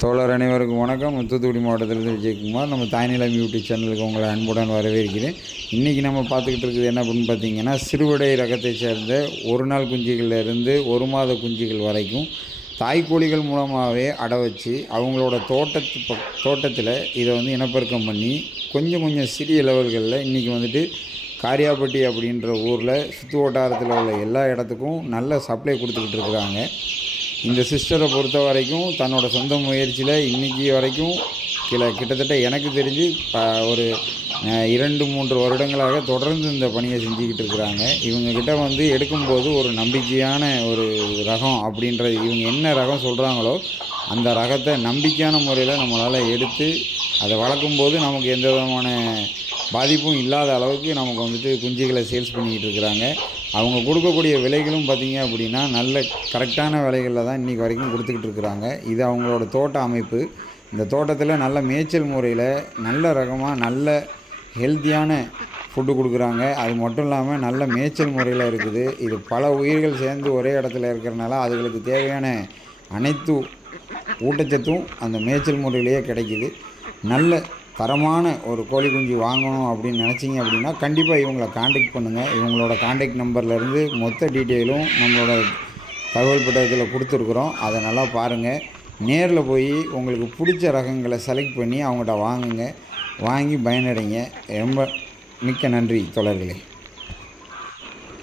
தோழர் அனைவருக்கும் வணக்கம். தூத்துக்குடி மாவட்டத்திலிருந்து விஜயகுமார் நம்ம தாய்நிலம் யூடியூப் சேனலுக்கு உங்களை அன்புடன் வரவேற்கிறேன். இன்றைக்கி நம்ம பார்த்துக்கிட்டு இருக்குது என்ன அப்படின்னு பார்த்தீங்கன்னா சிறுவடை ரகத்தை சேர்ந்த ஒரு நாள் குஞ்சுகளிலிருந்து ஒரு மாத குஞ்சுகள் வரைக்கும் தாய்க்கோழிகள் மூலமாகவே அடை வச்சு அவங்களோட தோட்டத்து ப தோட்டத்தில் இதை வந்து இனப்பெருக்கம் பண்ணி கொஞ்சம் கொஞ்சம் சிறிய லெவல்களில் இன்றைக்கி வந்துட்டு காரியாப்பட்டி அப்படின்ற ஊரில் சுற்று வட்டாரத்தில் உள்ள எல்லா இடத்துக்கும் நல்ல சப்ளை கொடுத்துக்கிட்டு இருக்கிறாங்க. இந்த சிஸ்டரை பொறுத்த வரைக்கும் தன்னோட சொந்த முயற்சியில் இன்றைக்கி வரைக்கும் கில கிட்டத்தட்ட எனக்கு தெரிஞ்சு ப ஒரு இரண்டு மூன்று வருடங்களாக தொடர்ந்து இந்த பணியை செஞ்சுக்கிட்டு இருக்கிறாங்க. இவங்கக்கிட்ட வந்து எடுக்கும்போது ஒரு நம்பிக்கையான ஒரு ரகம் அப்படின்றது இவங்க என்ன ரகம் சொல்கிறாங்களோ அந்த ரகத்தை நம்பிக்கையான முறையில் நம்மளால் எடுத்து அதை வளர்க்கும்போது நமக்கு எந்த விதமான பாதிப்பும் இல்லாத அளவுக்கு நமக்கு வந்துட்டு குஞ்சுகளை சேல்ஸ் பண்ணிக்கிட்டு இருக்கிறாங்க. அவங்க கொடுக்கக்கூடிய விலைகளும் பார்த்தீங்க அப்படின்னா நல்ல கரெக்டான விலைகளில் தான் இன்றைக்கி வரைக்கும் கொடுத்துக்கிட்டு இருக்கிறாங்க. இது அவங்களோட தோட்ட அமைப்பு. இந்த தோட்டத்தில் நல்ல மேய்ச்சல் முறையில் நல்ல ரகமாக நல்ல ஹெல்த்தியான ஃபுட்டு கொடுக்குறாங்க. அது மட்டும் இல்லாமல் நல்ல மேய்ச்சல் முறையில் இருக்குது. இது பல உயிர்கள் சேர்ந்து ஒரே இடத்துல இருக்கிறனால அதுகளுக்கு தேவையான அனைத்து ஊட்டச்சத்தும் அந்த மேய்ச்சல் முறையிலேயே கிடைக்குது. நல்ல தரமான ஒரு கோழி குஞ்சு வாங்கணும் அப்படின்னு நினச்சிங்க அப்படின்னா கண்டிப்பாக இவங்களை காண்டாக்ட் பண்ணுங்கள் இவங்களோட காண்டாக்ட் நம்பர்லேருந்து மொத்த டீட்டெயிலும் நம்மளோட தகவல் புத்தகத்தில் கொடுத்துருக்குறோம். அதை நல்லா பாருங்கள் நேரில் போய் உங்களுக்கு பிடிச்ச ரகங்களை செலக்ட் பண்ணி அவங்கள்ட்ட வாங்குங்க. வாங்கி பயனடைங்க. ரொம்ப மிக்க நன்றி தொடர்களே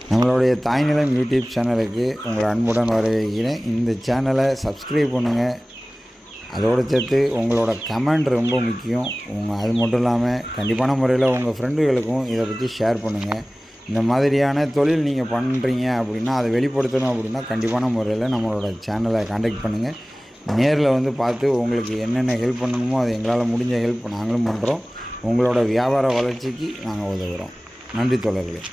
நம்மளுடைய தாய்நிலம் யூடியூப் சேனலுக்கு உங்களை அன்புடன் வரவேற்கிறேன். இந்த சேனலை சப்ஸ்கிரைப் பண்ணுங்கள் அதோடு சேர்த்து உங்களோட கமெண்ட் ரொம்ப முக்கியம். உங்கள் அது மட்டும் இல்லாமல் கண்டிப்பான முறையில் உங்கள் ஃப்ரெண்டுகளுக்கும் இதை பற்றி ஷேர் பண்ணுங்கள் இந்த மாதிரியான தொழில் நீங்கள் பண்ணுறீங்க அப்படின்னா அதை வெளிப்படுத்தணும் அப்படின்னா கண்டிப்பான முறையில் நம்மளோட சேனலை காண்டாக்ட் பண்ணுங்கள் நேரில் வந்து பார்த்து உங்களுக்கு என்னென்ன ஹெல்ப் பண்ணணுமோ அது எங்களால் முடிஞ்ச ஹெல்ப் நாங்களும் பண்ணுறோம் உங்களோட வியாபார வளர்ச்சிக்கு நாங்கள் உதவுகிறோம் நன்றி தொடர்களே